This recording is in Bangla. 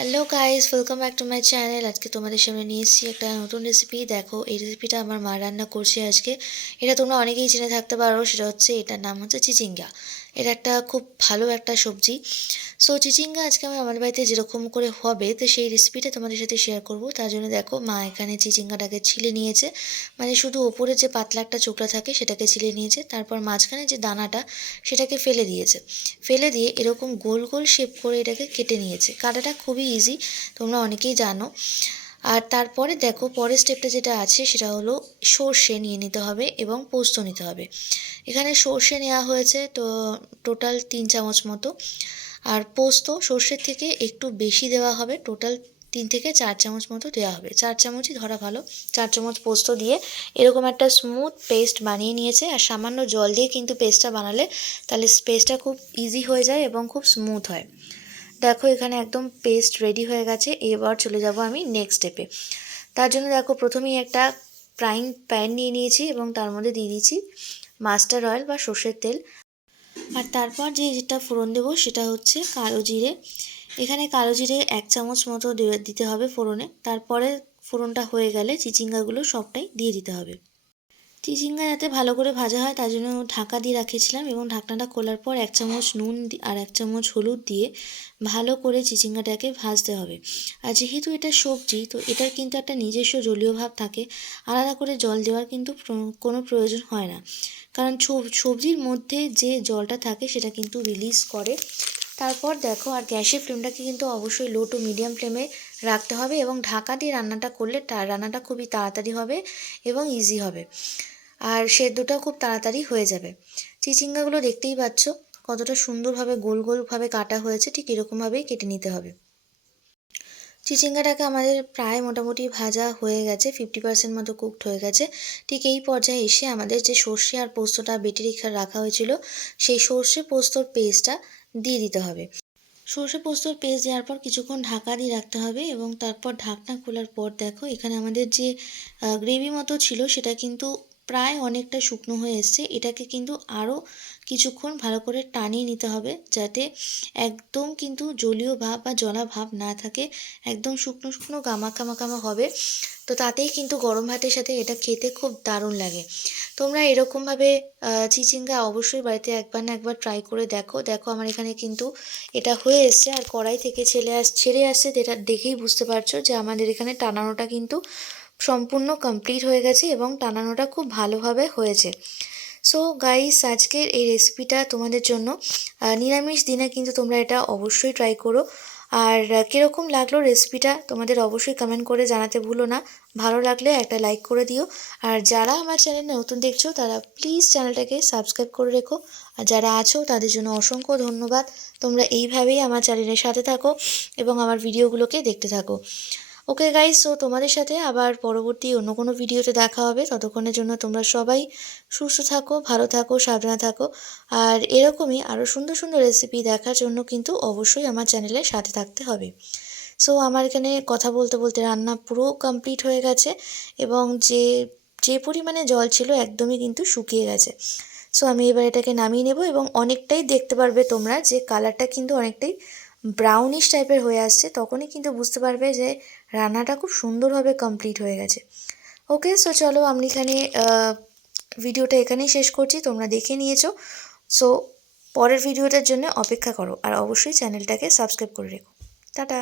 Hello guys, welcome back to my channel. আজকে তোমাদের সামনে নিয়ে এসেছি একটা নতুন রেসিপি। দেখো, এই রেসিপিটা আমার মা রান্না করছে আজকে। এটা তোমরা অনেকেই জেনে থাকতে পারো, সেটা হচ্ছে এটার নাম হচ্ছে চিচিঙ্গা। এটা একটা খুব ভালো একটা সবজি। সো চিচিঙ্গা আজকে আমি আমাদের বাড়িতে যেরকম করে হবে, তো সেই রেসিপিটা তোমাদের সাথে শেয়ার করব। তার জন্য দেখো, মা এখানে চিচিঙ্গাটাকে ছিলে নিয়েছে, মানে শুধু ওপরে যে পাতলা একটা চোকলা থাকে সেটাকে ছিলে নিয়েছে। তারপর মাঝখানে যে দানাটা সেটাকে ফেলে দিয়েছে। ফেলে দিয়ে এরকম গোল গোল শেপ করে এটাকে কেটে নিয়েছে। কাটাটা খুবই ইজি, তোমরা অনেকেই জানো। আর তারপরে দেখো, পরের স্টেপটা যেটা আছে সেটা হলো সর্ষে নিয়ে নিতে হবে এবং পোস্ত নিতে হবে। এখানে সর্ষে নেওয়া হয়েছে তো টোটাল 3 চামচ মতো। আর পোস্ত সর্ষের থেকে একটু বেশি দেওয়া হবে, টোটাল 3 থেকে 4 চামচ মতো দেওয়া হবে। 4 চামচই ধরা ভালো। 4 চামচ পোস্ত দিয়ে এরকম একটা স্মুথ পেস্ট বানিয়ে নিয়েছে। আর সামান্য জল দিয়ে কিন্তু পেস্টটা বানালে তাহলে পেস্টটা খুব ইজি হয়ে যায় এবং খুব স্মুথ হয়। দেখো, এখানে একদম পেস্ট রেডি হয়ে গেছে। এবার চলে যাব আমি নেক্সট স্টেপে। তার জন্য দেখো, প্রথমেই একটা ফ্রাইং প্যান নিয়ে নিয়েছি এবং তার মধ্যে দিয়ে দিয়েছি মাস্টার্ড অয়েল বা সর্ষের তেল। আর তারপর যেটা ফোড়ন দেবো সেটা হচ্ছে কালো জিরে। এখানে কালো জিরে 1 চামচ মতো দিতে হবে ফোড়নে। তারপরে ফোড়নটা হয়ে গেলে চিচিঙ্গাগুলো সবটাই দিয়ে দিতে হবে। চিচিঙ্গা যাতে ভালো করে ভাজা হয় তার জন্য ঢাকা দিয়ে রাখিয়েছিলাম, এবং ঢাকনাটা খোলার পর 1 চামচ নুন আর 1 চামচ হলুদ দিয়ে ভালো করে চিচিঙ্গাটাকে ভাজতে হবে। আর যেহেতু এটা সবজি, তো এটার কিন্তু একটা নিজস্ব জলীয় ভাব থাকে। আলাদা করে জল দেওয়ার কিন্তু কোনো প্রয়োজন হয় না, কারণ সবজির মধ্যে যে জলটা থাকে সেটা কিন্তু রিলিজ করে। তারপর দেখো, আর গ্যাসের ফ্লেমটাকে কিন্তু অবশ্যই লো টু মিডিয়াম ফ্লেমে রাখতে হবে, এবং ঢাকা দিয়ে রান্নাটা করলে রান্নাটা খুবই তাড়াতাড়ি হবে এবং ইজি হবে। আর সেদ্ধটাও খুব তাড়াতাড়ি হয়ে যাবে। চিচিঙ্গাগুলো দেখতেই পাচ্ছ কতটা সুন্দরভাবে গোল গোলভাবে কাটা হয়েছে, ঠিক এরকমভাবেই কেটে নিতে হবে। চিচিঙ্গাটাকে আমাদের প্রায় মোটামুটি ভাজা হয়ে গেছে, 50% মতো কুকড হয়ে গেছে। ঠিক এই পর্যায়ে এসে আমাদের যে সর্ষে আর পোস্তটা বেটে রাখা হয়েছিল, সেই সর্ষে পোস্তর পেস্টটা দিয়ে দিতে হবে। সর্ষে পোস্তর পেস্ট দেওয়ার পর কিছুক্ষণ ঢাকা দিয়ে রাখতে হবে, এবং তারপর ঢাকনা খোলার পর দেখো, এখানে আমাদের যে গ্রেভি মতো ছিল সেটা কিন্তু প্রায় অনেকটা শুকনো হয়ে এসছে। এটাকে কিন্তু আরও কিছুক্ষণ ভালো করে টানিয়ে নিতে হবে, যাতে একদম কিন্তু জলীয় ভাব বা জলা ভাব না থাকে। একদম শুকনো শুকনো গামাখা মাখামা হবে। তো তাতেই কিন্তু গরম ভাতের সাথে এটা খেতে খুব দারুণ লাগে। তোমরা এরকমভাবে চিচিঙ্গা অবশ্যই বাড়িতে একবার না একবার ট্রাই করে দেখো। দেখো, আমার এখানে কিন্তু এটা হয়ে এসছে, আর কড়াই থেকে ছেড়ে আসছে। যেটা দেখেই বুঝতে পারছো যে আমাদের এখানে টানানোটা কিন্তু সম্পূর্ণ কমপ্লিট হয়ে গেছে এবং টানানোটা খুব ভালোভাবে হয়েছে। সো গাইস, আজকের এই রেসিপিটা তোমাদের জন্য। নিরামিষ দিনে কিন্তু তোমরা এটা অবশ্যই ট্রাই করো। আর কীরকম লাগলো রেসিপিটা তোমাদের অবশ্যই কমেন্ট করে জানাতে ভুলো না। ভালো লাগলে একটা লাইক করে দিও। আর যারা আমার চ্যানেলে নতুন দেখছো তারা প্লিজ চ্যানেলটাকে সাবস্ক্রাইব করে রেখো। আর যারা আছো তাদের জন্য অসংখ্য ধন্যবাদ। তোমরা এইভাবেই আমার চ্যানেলের সাথে থাকো এবং আমার ভিডিওগুলোকে দেখতে থাকো। ওকে গাইস, সো তোমাদের সাথে আবার পরবর্তী অন্য কোনো ভিডিওতে দেখা হবে। ততক্ষণের জন্য তোমরা সবাই সুস্থ থাকো, ভালো থাকো, সাবধানে থাকো। আর এরকমই আরও সুন্দর সুন্দর রেসিপি দেখার জন্য কিন্তু অবশ্যই আমার চ্যানেলের সাথে থাকতে হবে। সো আমার এখানে কথা বলতে বলতে রান্না পুরো কমপ্লিট হয়ে গেছে, এবং যে যে পরিমাণে জল ছিল একদমই কিন্তু শুকিয়ে গেছে। সো আমি এবার এটাকে নামিয়ে নেব, এবং অনেকটাই দেখতে পারবে তোমরা যে কালারটা কিন্তু অনেকটাই ব্রাউনিশ টাইপের হয়ে আসছে। তখনই কিন্তু বুঝতে পারবে যে রান্নাটা খুব সুন্দরভাবে কমপ্লিট হয়ে গেছে। ওকে, সো চলো, আমি এখানে ভিডিওটা এখানেই শেষ করছি। তোমরা দেখে নিয়েছো। সো পরের ভিডিওটার জন্য অপেক্ষা করো, আর অবশ্যই চ্যানেলটাকে সাবস্ক্রাইব করে রেখো। টাটা।